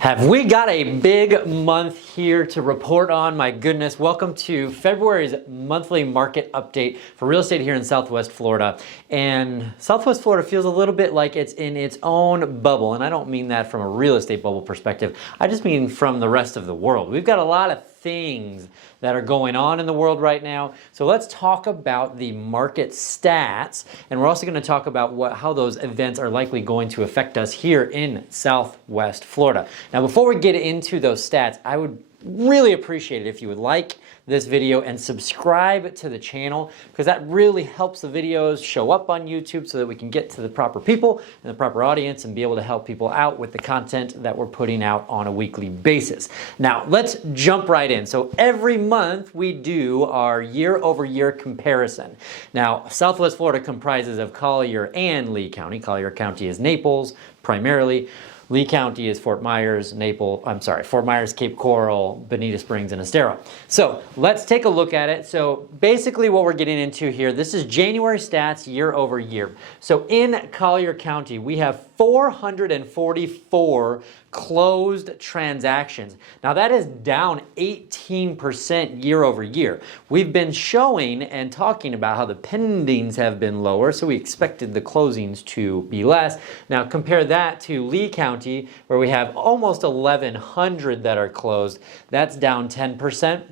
Have we got a big month here to report on? My goodness, welcome to February's monthly market update for real estate here in Southwest Florida. And Southwest Florida feels a little bit like it's in its own bubble. And I don't mean that from a real estate bubble perspective. I just mean from the rest of the world. We've got a lot of things that are going on in the world right now. So let's talk about the market stats, and we're also going to talk about how those events are likely going to affect us here in Southwest Florida. Now, before we get into those stats, I would really appreciate it if you would like this video and subscribe to the channel, because that really helps the videos show up on YouTube so that we can get to the proper people and the proper audience and be able to help people out with the content that we're putting out on a weekly basis. Now, let's jump right in. So every month we do our year-over-year comparison. Now, Southwest Florida comprises of Collier and Lee County. Collier County is Naples primarily. Lee County is Fort Myers, Fort Myers, Cape Coral, Bonita Springs, and Estero. So let's take a look at it. So basically what we're getting into here, this is January stats year over year. So in Collier County, we have 444 closed transactions. Now that is down 18% year over year. We've been showing and talking about how the pendings have been lower, so we expected the closings to be less. Now compare that to Lee County, where we have almost 1,100 that are closed. That's down 10%.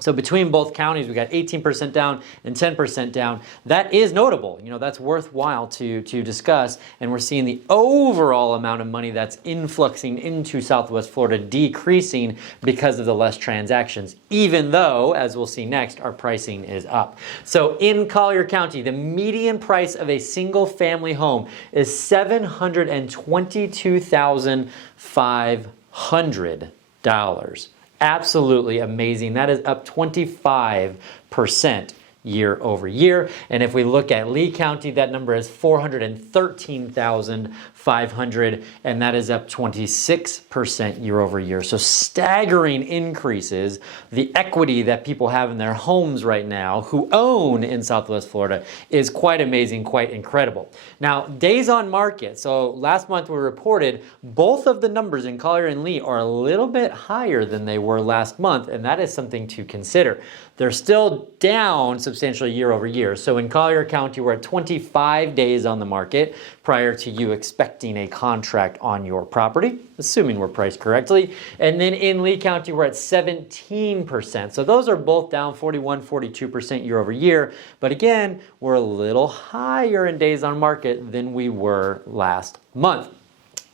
So between both counties, we got 18% down and 10% down. That is notable. You know, that's worthwhile to discuss. And we're seeing the overall amount of money that's influxing into Southwest Florida decreasing because of the less transactions, even though, as we'll see next, our pricing is up. So in Collier County, the median price of a single family home is $722,500. Absolutely amazing. That is up 25% year over year. And if we look at Lee County, that number is 413,500, and that is up 26% year over year. So staggering increases. The equity that people have in their homes right now who own in Southwest Florida is quite amazing, quite incredible. Now, days on market. So last month we reported both of the numbers in Collier and Lee are a little bit higher than they were last month, and that is something to consider. They're still down substantially year over year. So in Collier County, we're at 25 days on the market prior to you expecting a contract on your property, assuming we're priced correctly. And then in Lee County, we're at 17%. So those are both down 41, 42% year over year. But again, we're a little higher in days on market than we were last month.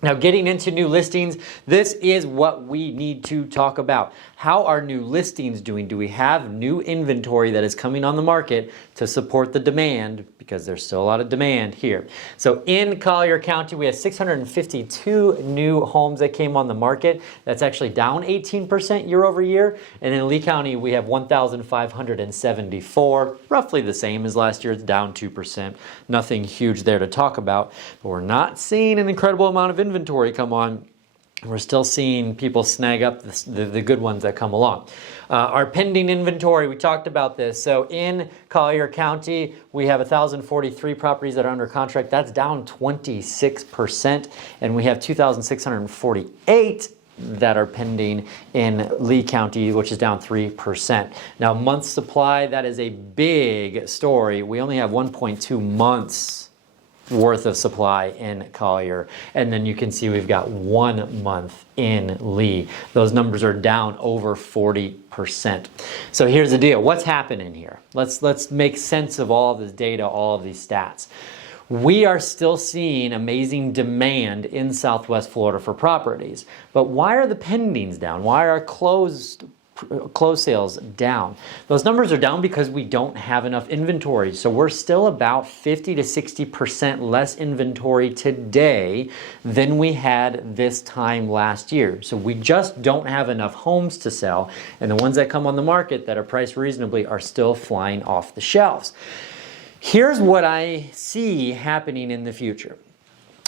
Now, getting into new listings, this is what we need to talk about. How are new listings doing? Do we have new inventory that is coming on the market to support the demand? Because there's still a lot of demand here. So in Collier County, we have 652 new homes that came on the market. That's actually down 18% year over year. And in Lee County, we have 1,574, roughly the same as last year. It's down 2%. Nothing huge there to talk about. But we're not seeing an incredible amount of inventory come on. We're still seeing people snag up the good ones that come along. Our pending inventory, we talked about this. So in Collier County, we have 1,043 properties that are under contract. That's down 26%. And we have 2,648 that are pending in Lee County, which is down 3%. Now, month supply, that is a big story. We only have 1.2 months worth of supply in Collier. And then you can see we've got 1 month in Lee. Those numbers are down over 40%. So here's the deal. What's happening here? Let's make sense of all of this data, all of these stats. We are still seeing amazing demand in Southwest Florida for properties. But why are the pendings down? Why are closed sales down? Those numbers are down because we don't have enough inventory. So we're still about 50 to 60% less inventory today than we had this time last year. So we just don't have enough homes to sell, and the ones that come on the market that are priced reasonably are still flying off the shelves. Here's what I see happening in the future.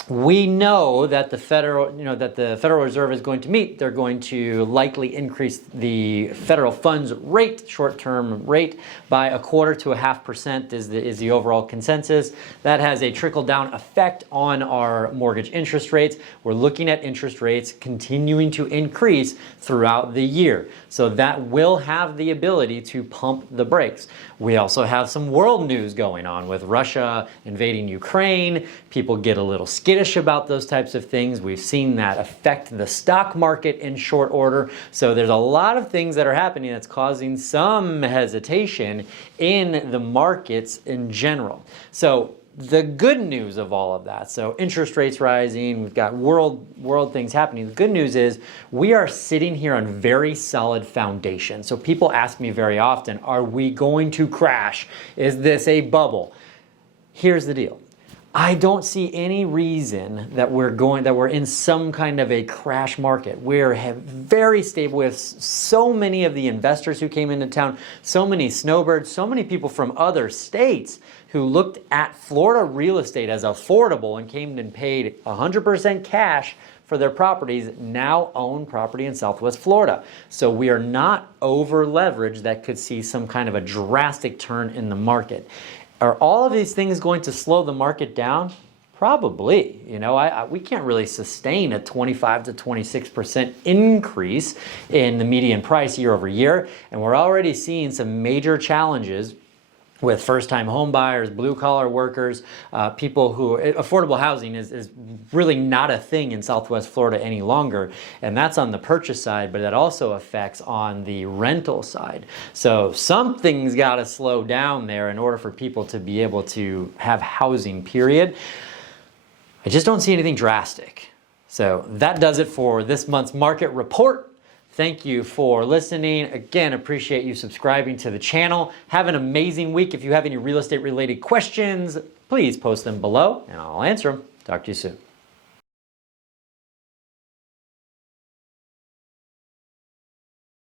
we know that the Federal Reserve is going to meet. They're going to likely increase the federal funds rate, short-term rate, by 1/4 to 1/2% is the overall consensus. That has a trickle-down effect on our mortgage interest rates. We're looking at interest rates continuing to increase throughout the year. So that will have the ability to pump the brakes. We also have some world news going on with Russia invading Ukraine. People get a little skittish about those types of things. We've seen that affect the stock market in short order. So there's a lot of things that are happening that's causing some hesitation in the markets in general. So the good news of all of that, so interest rates rising, we've got world things happening. The good news is we are sitting here on very solid foundation. So people ask me very often, are we going to crash? Is this a bubble? Here's the deal. I don't see any reason that we're in some kind of a crash market. We're very stable. We have so many of the investors who came into town, so many snowbirds, so many people from other states who looked at Florida real estate as affordable and came and paid 100% cash for their properties, now own property in Southwest Florida. So we are not over leveraged that could see some kind of a drastic turn in the market. Are all of these things going to slow the market down? Probably. You know, we can't really sustain a 25 to 26% increase in the median price year over year, and we're already seeing some major challenges with first-time home buyers, blue-collar workers, people who, affordable housing is really not a thing in Southwest Florida any longer, and that's on the purchase side, but that also affects on the rental side. So something's got to slow down there in order for people to be able to have housing, period. I just don't see anything drastic. So that does it for this month's market report. Thank you for listening. Again, appreciate you subscribing to the channel. Have an amazing week. If you have any real estate related questions, please post them below and I'll answer them. Talk to you soon.